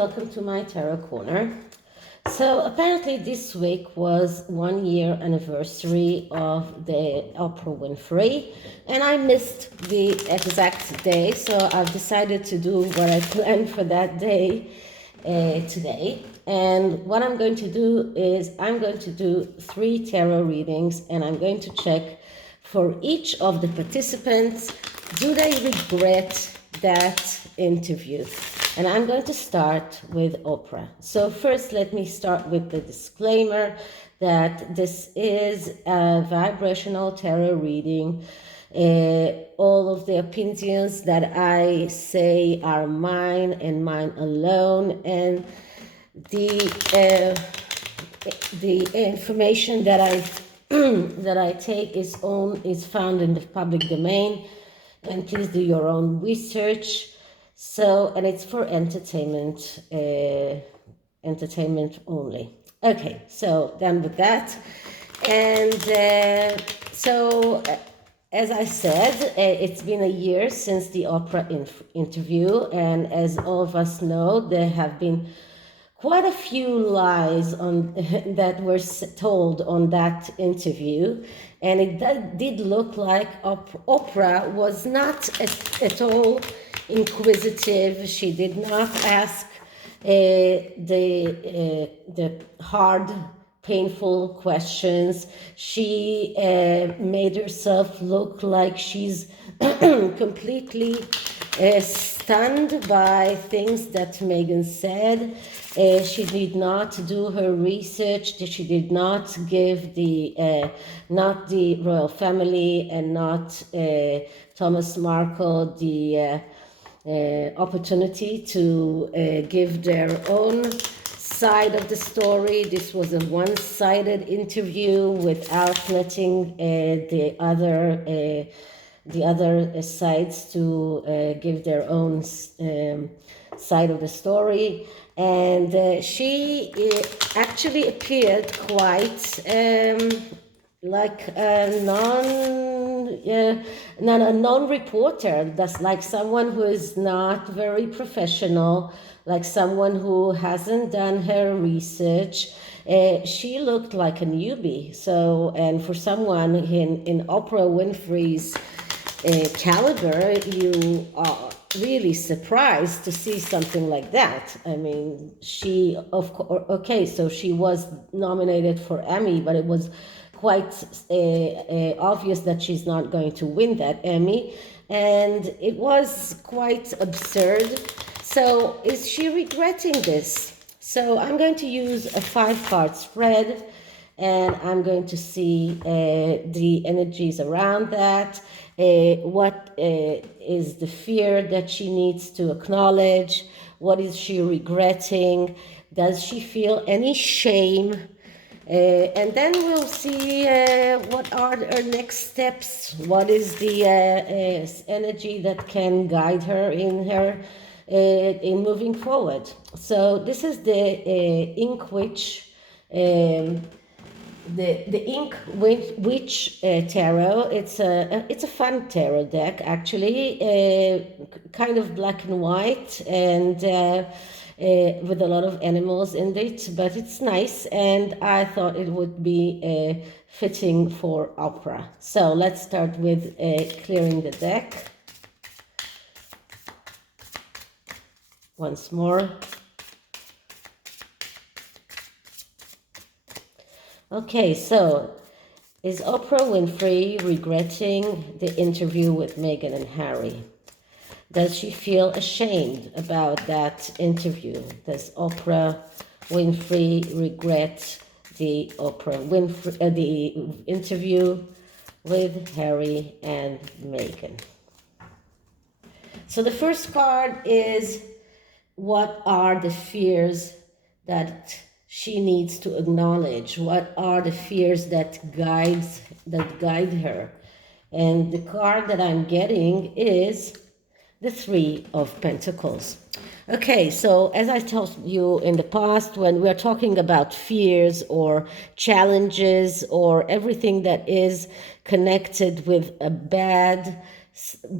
welcome to my tarot corner. So apparently this week was 1 year anniversary of the Oprah Winfrey, and I missed the exact day, so I've decided to do what I planned for that day today. And what I'm going to do is I'm going to do 3 tarot readings, and I'm going to check for each of the participants, do they regret that interview? And I'm going to start with Oprah. So first, let me start with the disclaimer that this is a vibrational tarot reading. All of the opinions that I say are mine and mine alone, and the information that I that I take is found in the public domain, and please do your own research. So, and it's for entertainment, entertainment only. Okay, so done with that. And as I said, it's been a year since the Oprah interview, and as all of us know, there have been quite a few lies on that were told on that interview, and it did look like Oprah was not at all inquisitive. She did not ask the hard, painful questions. She made herself look like she's completely stunned by things that Meghan said. She did not do her research. She did not give not the royal family and not Thomas Markle the opportunity to give their own side of the story. This was a one-sided interview without letting the other sides to give their own side of the story. And she actually appeared quite like a non-reporter. That's like someone who is not very professional, like someone who hasn't done her research. She looked like a newbie. So, and for someone in Oprah Winfrey's caliber, you are really surprised to see something like that. I mean, she, of course, okay, so she was nominated for Emmy, but it was quite obvious that she's not going to win that Emmy, and it was quite absurd. So is she regretting this? So I'm going to use a 5-card spread, and I'm going to see the energies around that. What is the fear that she needs to acknowledge? What is she regretting? Does she feel any shame? And then we'll see what are her next steps. What is the energy that can guide her in moving forward? So this is the Ink Witch. The Ink Witch tarot. It's a fun tarot deck, actually, kind of black and white, and with a lot of animals in it, but it's nice, and I thought it would be fitting for Oprah. So let's start with clearing the deck once more. Okay, so is Oprah Winfrey regretting the interview with Meghan and Harry? Does she feel ashamed about that interview? Does Oprah Winfrey regret the the interview with Harry and Meghan? So the first card is, what are the fears that she needs to acknowledge? What are the fears that guide her? And the card that I'm getting is the 3 of Pentacles. Okay, so as I told you in the past, when we're talking about fears or challenges or everything that is connected with a bad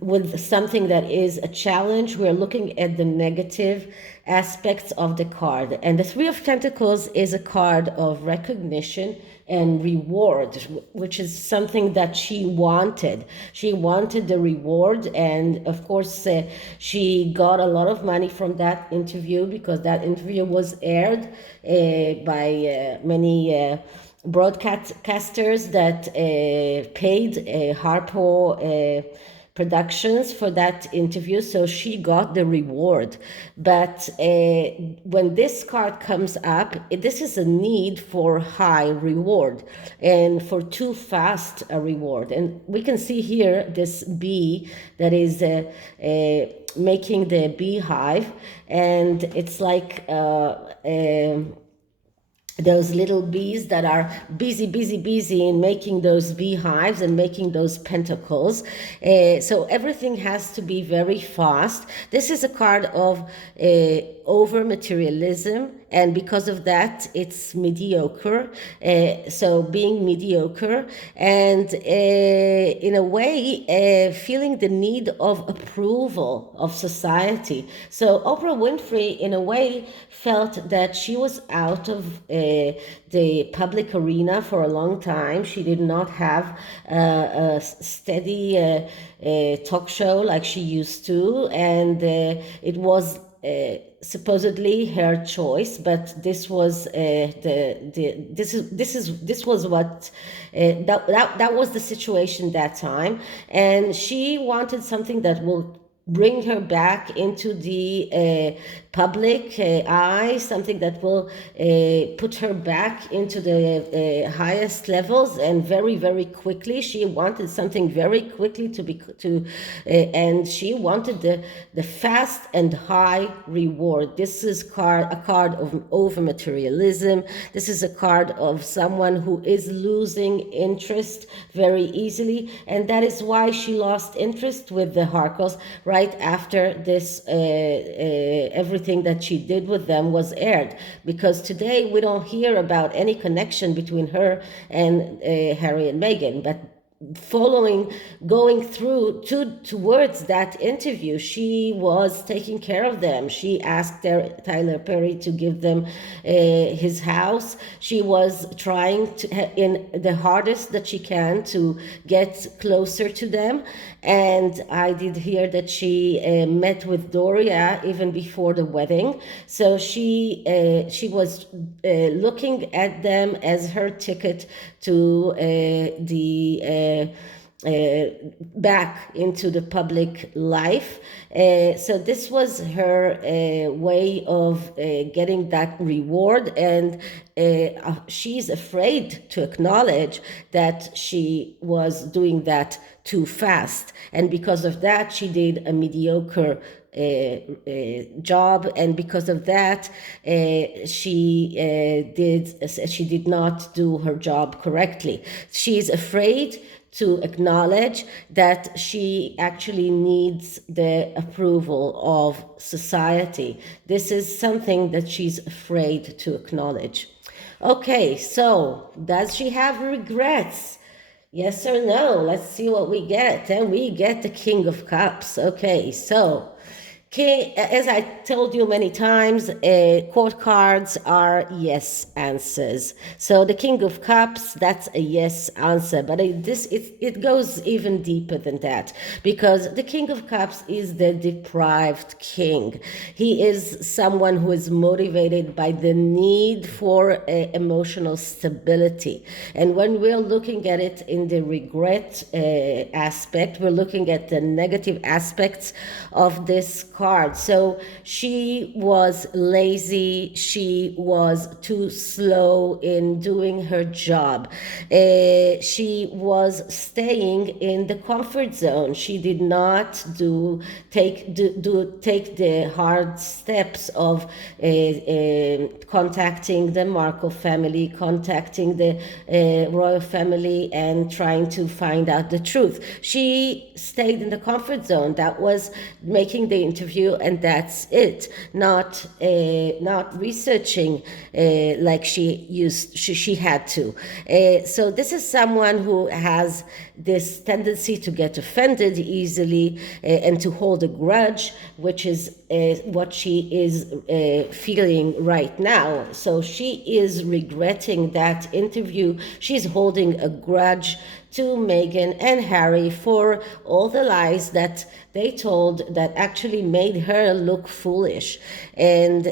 with something that is a challenge. We're looking at the negative aspects of the card. And the Three of Pentacles is a card of recognition and reward, which is something that she wanted. She wanted the reward, and of course she got a lot of money from that interview, because that interview was aired by many broadcasters that paid Harpo Productions for that interview, so she got the reward. But when this card comes up, this is a need for high reward and for too fast a reward. And we can see here this bee that is making the beehive, and it's like those little bees that are busy in making those beehives and making those pentacles. So everything has to be very fast. This is a card of over materialism, and because of that it's mediocre. So being mediocre, and in a way feeling the need of approval of society. So Oprah Winfrey in a way felt that she was out of the public arena for a long time. She did not have a steady talk show like she used to, and it was supposedly her choice, but this was this was what that was the situation that time, and she wanted something that will bring her back into the public eye, something that will put her back into the highest levels, and very quickly. She wanted something very quickly and she wanted the fast and high reward. This is a card of over materialism. This is a card of someone who is losing interest very easily, and that is why she lost interest with the Harkles right after this everything that she did with them was aired, because today we don't hear about any connection between her and Harry and Meghan. But going through towards that interview, she was taking care of them. She asked Tyler Perry to give them his house. She was trying to, in the hardest that she can, to get closer to them. And I did hear that she met with Doria even before the wedding. So she was looking at them as her ticket to the back into the public life. So this was her way of getting that reward, and she's afraid to acknowledge that she was doing that too fast, and because of that she did a mediocre job, and because of that she did not do her job correctly. She's afraid to acknowledge that she actually needs the approval of society. This is something that she's afraid to acknowledge. Okay, so does she have regrets? Yes or no? Let's see what we get. And we get the King of Cups. Okay, so as I told you many times, court cards are yes answers. So the King of Cups, that's a yes answer. But it goes even deeper than that, because the King of Cups is the deprived king. He is someone who is motivated by the need for emotional stability. And when we're looking at it in the regret aspect, we're looking at the negative aspects of this card. So she was lazy. She was too slow in doing her job. She was staying in the comfort zone. She did not take the hard steps of contacting the Markle family, contacting the royal family, and trying to find out the truth. She stayed in the comfort zone. That was making the interview interview and that's it, not researching like she had to. So this is someone who has this tendency to get offended easily and to hold a grudge, which is what she is feeling right now. So she is regretting that interview. She's holding a grudge to Meghan and Harry for all the lies that they told that actually made her look foolish. And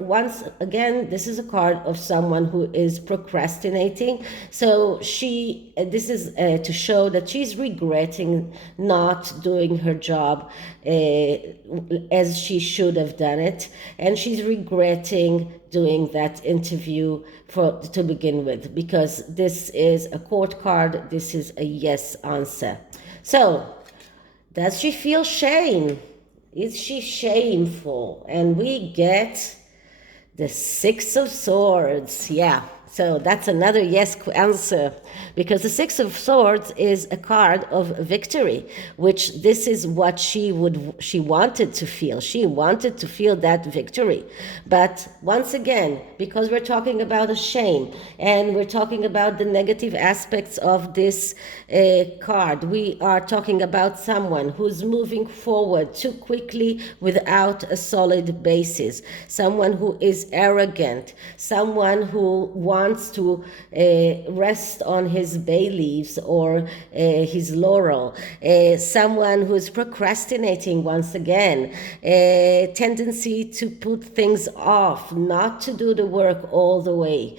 once again, this is a card of someone who is procrastinating. So this is to show that she's regretting not doing her job as she should have done it, and she's regretting doing that interview to begin with, because this is a court card. This is a yes answer. So does she feel shame? Is she shameful? And we get the Six of Swords. Yeah, so that's another yes answer, because the Six of Swords is a card of victory, which this is what she wanted to feel. She wanted to feel that victory. But once again, because we're talking about a shame and we're talking about the negative aspects of this card, we are talking about someone who's moving forward too quickly without a solid basis, someone who is arrogant, someone who wants to rest on his bay leaves or his laurel, someone who's procrastinating once again, a tendency to put things off, not to do the work all the way,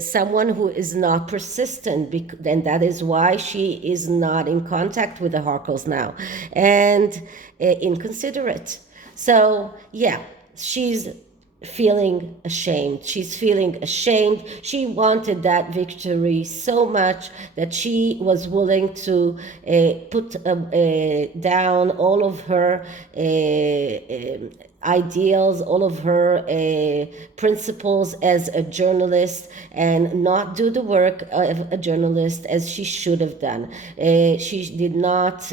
someone who is not persistent, and that is why she is not in contact with the Harkles now, and inconsiderate. So yeah, she's feeling ashamed. She's feeling ashamed. She wanted that victory so much that she was willing to put down all of her ideals, all of her principles as a journalist, and not do the work of a journalist as she should have done. She did not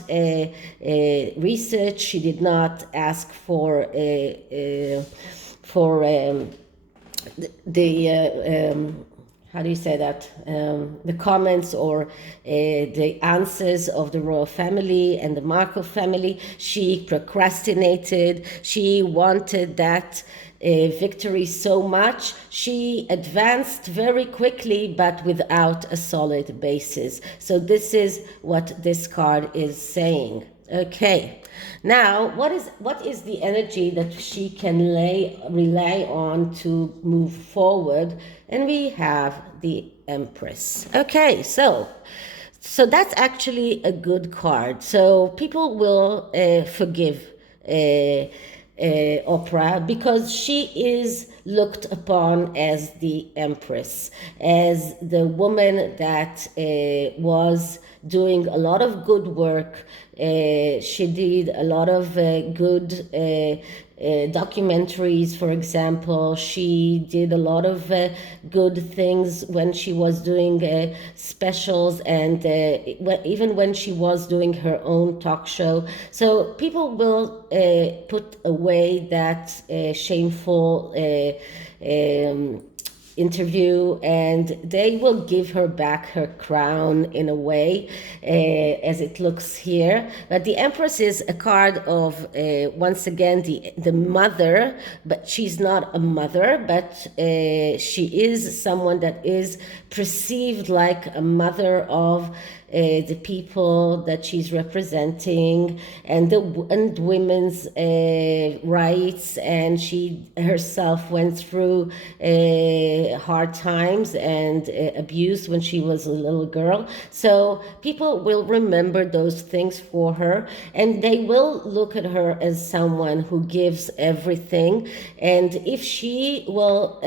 research. She did not ask for how do you say that, the comments or the answers of the royal family and the Markle family. She procrastinated. She wanted that victory so much. She advanced very quickly, but without a solid basis. So this is what this card is saying. Okay, now what is the energy that she can rely on to move forward? And we have the Empress. Okay, so that's actually a good card. So people will forgive Oprah, because she is looked upon as the Empress, as the woman that was doing a lot of good work. She did a lot of good documentaries, for example. She did a lot of good things when she was doing specials, and even when she was doing her own talk show. So people will put away that shameful interview, and they will give her back her crown in a way, as it looks here. But the Empress is a card of once again the mother, but she's not a mother, but she is someone that is perceived like a mother of the people that she's representing, and women's rights, and she herself went through hard times and abuse when she was a little girl. So people will remember those things for her, and they will look at her as someone who gives everything. And if she will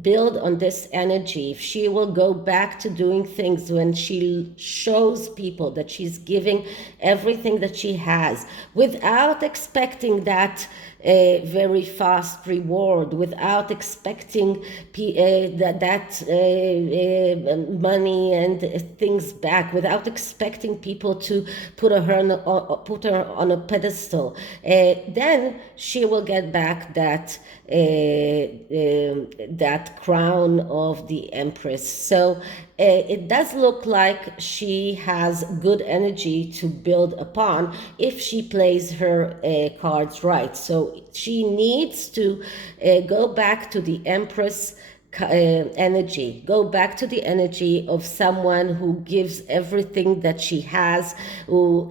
build on this energy, if she will go back to doing things when she shows people that she's giving everything that she has without expecting that a very fast reward, without expecting money and things back, without expecting people to put her on a pedestal. Then she will get back that crown of the Empress. So it does look like she has good energy to build upon if she plays her cards right. So she needs to go back to the Empress energy, go back to the energy of someone who gives everything that she has, who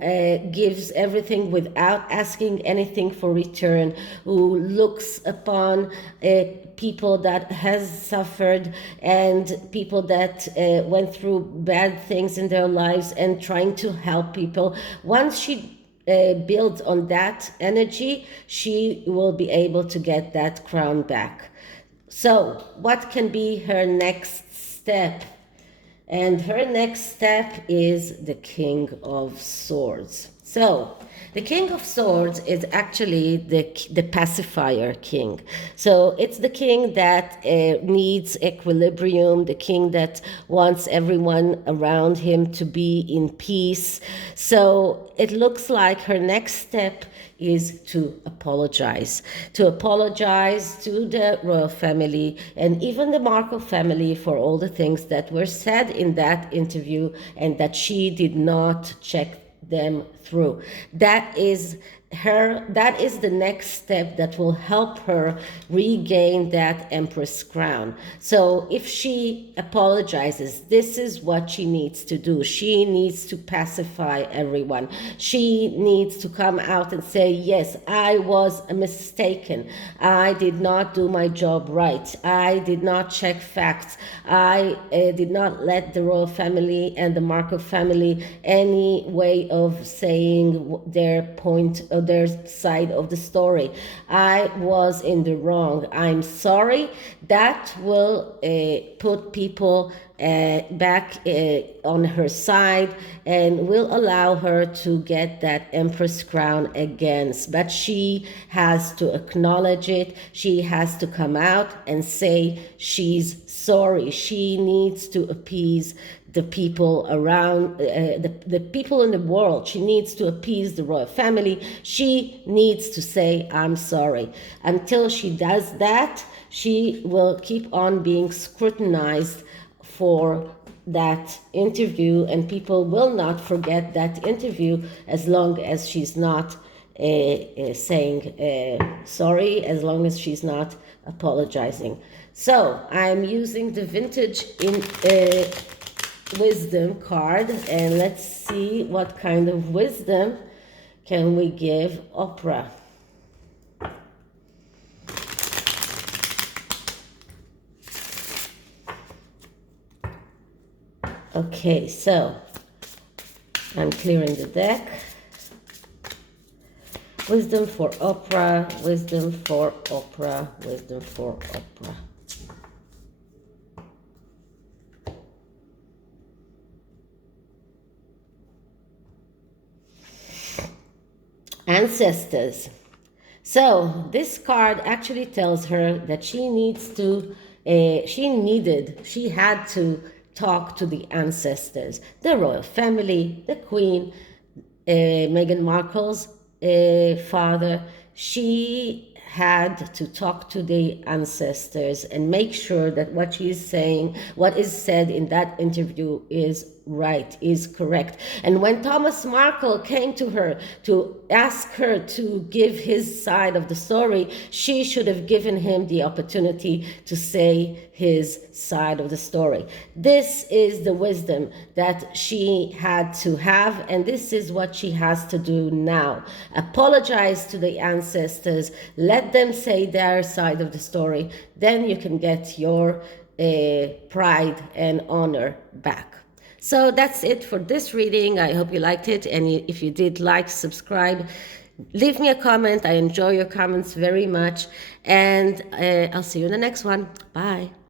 gives everything without asking anything for return, who looks upon people that has suffered and people that went through bad things in their lives and trying to help people. Once she builds on that energy, she will be able to get that crown back. So, what can be her next step? And her next step is the King of Swords. So, the King of Swords is actually the pacifier king. So it's the king that needs equilibrium, the king that wants everyone around him to be in peace. So it looks like her next step is to apologize to the royal family and even the Markle family for all the things that were said in that interview and that she did not check them through. That is the next step that will help her regain that Empress crown. So if she apologizes, this is what she needs to do. She needs to pacify everyone. She needs to come out and say, yes, I was mistaken. I did not do my job right. I did not check facts. I did not let the royal family and the Markle family any way of saying their point or their side of the story. I was in the wrong. I'm sorry. That will put people back on her side and will allow her to get that Empress crown again. But she has to acknowledge it. She has to come out and say she's sorry. She needs to appease the people around, the people in the world. She needs to appease the royal family. She needs to say, I'm sorry. Until she does that, she will keep on being scrutinized for that interview, and people will not forget that interview as long as she's not saying sorry, as long as she's not apologizing. So I'm using the vintage wisdom card, and let's see what kind of wisdom can we give Oprah. Okay, so I'm clearing the deck. Wisdom for Oprah, wisdom for Oprah, wisdom for Oprah. Ancestors. So this card actually tells her that she had to talk to the ancestors, the royal family, the Queen, Meghan Markle's father. She had to talk to the ancestors and make sure that what she is saying, what is said in that interview is right, is correct. And when Thomas Markle came to her to ask her to give his side of the story, she should have given him the opportunity to say his side of the story. This is the wisdom that she had to have, and this is what she has to do now. Apologize to the ancestors, let them say their side of the story, then you can get your pride and honor back. So that's it for this reading. I hope you liked it, and if you did, like, subscribe, leave me a comment. I enjoy your comments very much, and I'll see you in the next one. Bye.